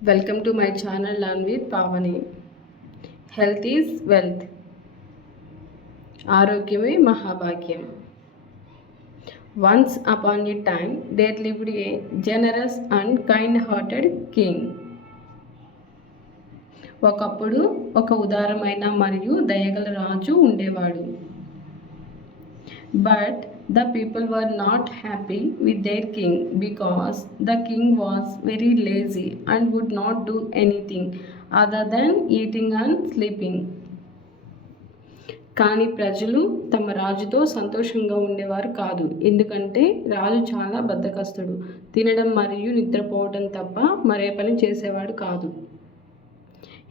Welcome to my channel Learn with Pavani. Health is wealth. Arogyame Mahabhagyam. Once upon a time, there lived a generous and kind-hearted king. ఒకప్పుడు ఒక ఉదారమైన మరియు దయగల రాజు ఉండేవాడు. But the people were not happy with their king because the king was very lazy and would not do anything other than eating and sleeping. కానీ ప్రజలు తమ రాజుతో సంతోషంగా ఉండేవారు కాదు, ఎందుకంటే రాజు చాలా బద్ధకస్తుడు, తినడం మరియు నిద్రపోవడం తప్ప మరే పని చేసేవాడు కాదు.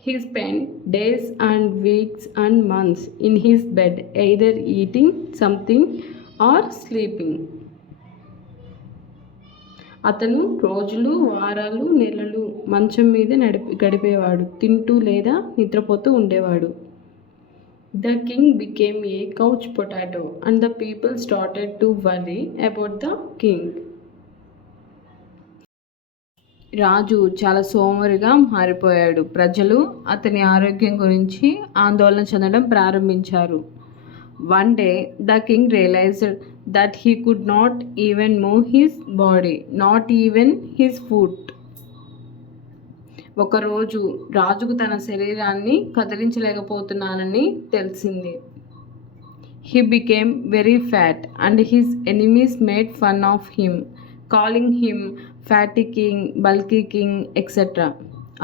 He spent days and weeks and months in his bed, either eating something or sleeping. అతను రోజులు, వారాలు, నెలలు మంచం మీద గడిపేవాడు, తింటూ లేదా నిద్రపోతూ ఉండేవాడు. The king became a couch potato and the people started to worry about the king. రాజు చాలా సోమరిగా మారిపోయాడు. ప్రజలు అతని ఆరోగ్యం గురించి ఆందోళన చెందడం ప్రారంభించారు. One day, the king realized that he could not even move his body, not even his foot. ఒకరోజు రాజుకు తన శరీరాన్ని కదిలించలేకపోతున్నానని తెలిసింది. He became very fat and his enemies made fun of him, calling him fatty king, bulky king, etc.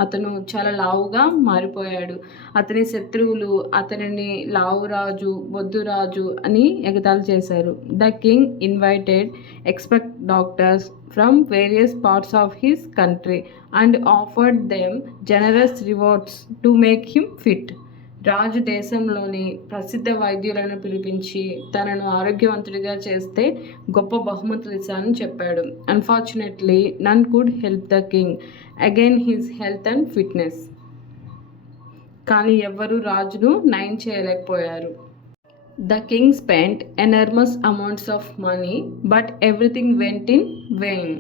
అతను చాలా లావుగా మారిపోయాడు. అతని శత్రువులు అతనిని లావురాజు, బొద్దురాజు అని ఎగతాళి చేశారు. The king invited expert doctors from various parts of his country and offered them generous rewards to make him fit. రాజు దేశంలోని ప్రసిద్ధ వైద్యులను పిలిపించి తనను ఆరోగ్యవంతుడిగా చేస్తే గొప్ప బహుమతులు ఇస్తానని చెప్పాడు. Unfortunately none could help the king again his health and fitness. కానీ ఎవ్వరూ రాజును నయం చేయలేకపోయారు. The king spent enormous amounts of money but everything went in vain.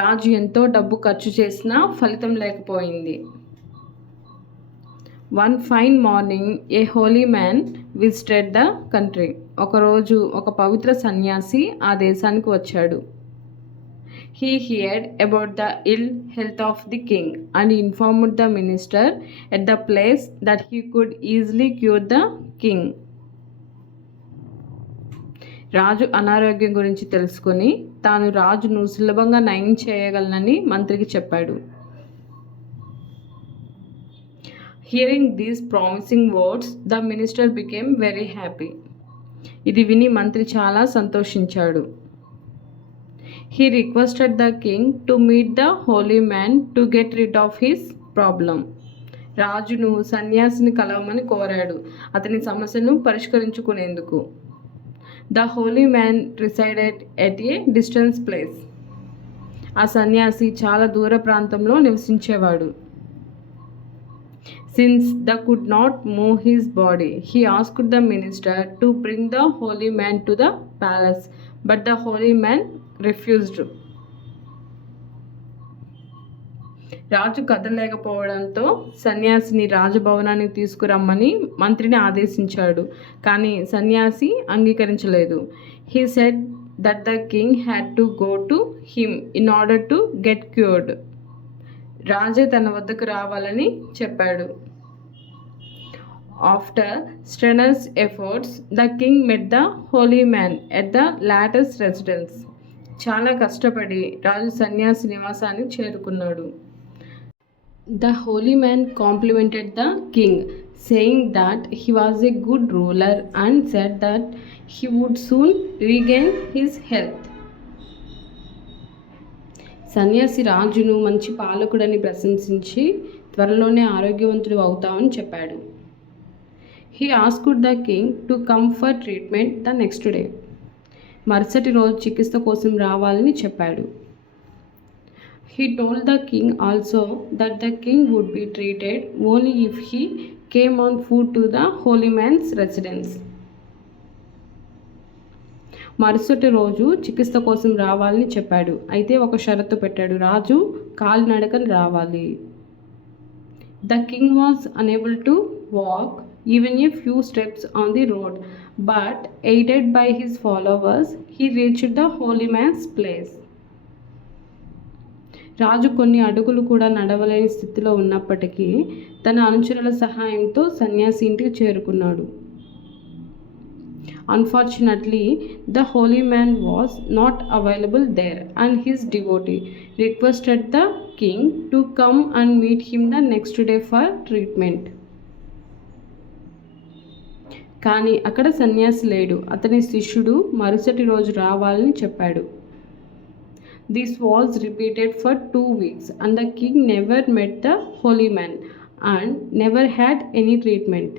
రాజు ఎంతో డబ్బు ఖర్చు చేసినా ఫలితం లేకపోయింది. One fine morning a holy man visited the country. ఒకరోజు ఒక పవిత్ర సన్యాసి ఆ దేశానికి వచ్చాడు. He heard about the ill health of the king and informed the minister at the place that he could easily cure the king. రాజు అనారోగ్యం గురించి తెలుసుకొని తాను రాజును సులభంగా నయం చేయగలనని మంత్రికి చెప్పాడు. Hearing these promising words, the minister became very happy. ఇది విని మంత్రి చాలా సంతోషించాడు. He requested the king to meet the holy man to get rid of his problem. రాజును సన్యాసిని కలవమని కోరాడు, అతని సమస్యను పరిష్కరించుకునేందుకు. The holy man resided at a distant place. ఆ సన్యాసి చాలా దూర ప్రాంతంలో నివసించేవాడు. Since the could not move his body, he asked the minister to bring the holy man to the palace, but the holy man refused. రాజు కదలలేకపోవడంతో సన్యాసిని రాజభవనానికి తీసుకురమ్మని మంత్రిని ఆదేశించాడు, కానీ సన్యాసి అంగీకరించలేదు. He said that the king had to go to him in order to get cured. రాజే తన వద్దకు రావాలని చెప్పాడు. After strenuous efforts, the king met the holy man at the latter's residence. చాలా కష్టపడి రాజు సన్యాసి నివాసానికి చేరుకున్నాడు. The holy man complimented the king, saying that he was a good ruler and said that he would soon regain his health. సన్యాసి రాజును మంచి పాలకుడని ప్రశంసించి త్వరలోనే ఆరోగ్యవంతుడు అవుతామని చెప్పాడు. He asked the king to come for treatment the next day. మరుసటి రోజు చికిత్స కోసం రావాలని చెప్పాడు. He told the king also that the king would be treated only if he came on foot to the holy man's residence. మరుసటి రోజు చికిత్స కోసం రావాలని చెప్పాడు. అయితే ఒక షరతు పెట్టాడు. రాజు కాలినడకన రావాలి. The king was unable to walk even a few steps on the road, but aided by his followers, he reached the holy man's place. రాజు కొన్ని అడుగులు కూడా నడవలేని స్థితిలో ఉన్నప్పటికీ తన అనుచరుల సహాయంతో సన్యాసి ఇంటికి చేరుకున్నాడు. Unfortunately, the holy man was not available there, and his devotee requested the king to come and meet him the next day for treatment. కానీ అక్కడ సన్యాసి లేడు. అతని శిష్యుడు మరుసటి రోజు రావాలని చెప్పాడు. This was repeated for 2 weeks, and the king never met the holy man and never had any treatment.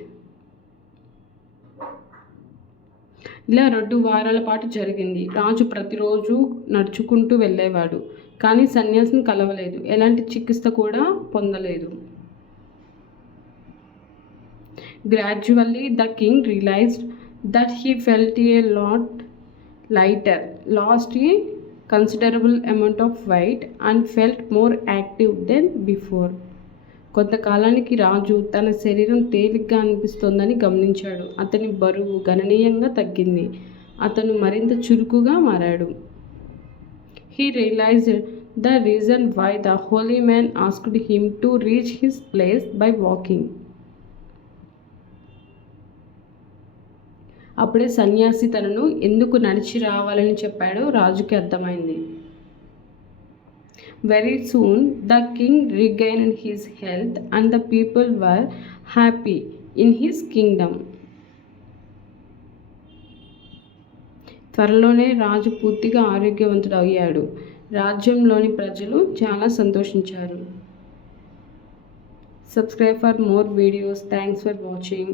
ఇలా 2 వారాల పాటు జరిగింది. రాజు ప్రతిరోజు నడుచుకుంటూ వెళ్ళేవాడు, కానీ సన్యాసిని కలవలేదు, ఎలాంటి చికిత్స కూడా పొందలేదు. Gradually, the king realized that he felt a lot lighter, lost a considerable amount of weight, and felt more active than before. కొంతకాలానికి రాజు తన శరీరం తేలిగ్గా అనిపిస్తోందని గమనించాడు. అతని బరువు గణనీయంగా తగ్గింది. అతను మరింత చురుకుగా మారాడు. He realized the reason why the holy man asked him to reach his place by walking. అప్పుడే సన్యాసి తనను ఎందుకు నడిచి రావాలని చెప్పాడో రాజుకి అర్థమైంది. Very soon the king regained his health and the people were happy in his kingdom. త్వరలోనే రాజు పూర్తిగా ఆరోగ్యవంతుడు అయ్యాడు. రాజ్యంలోని ప్రజలు చాలా సంతోషించారు. Subscribe for more videos. Thanks for watching.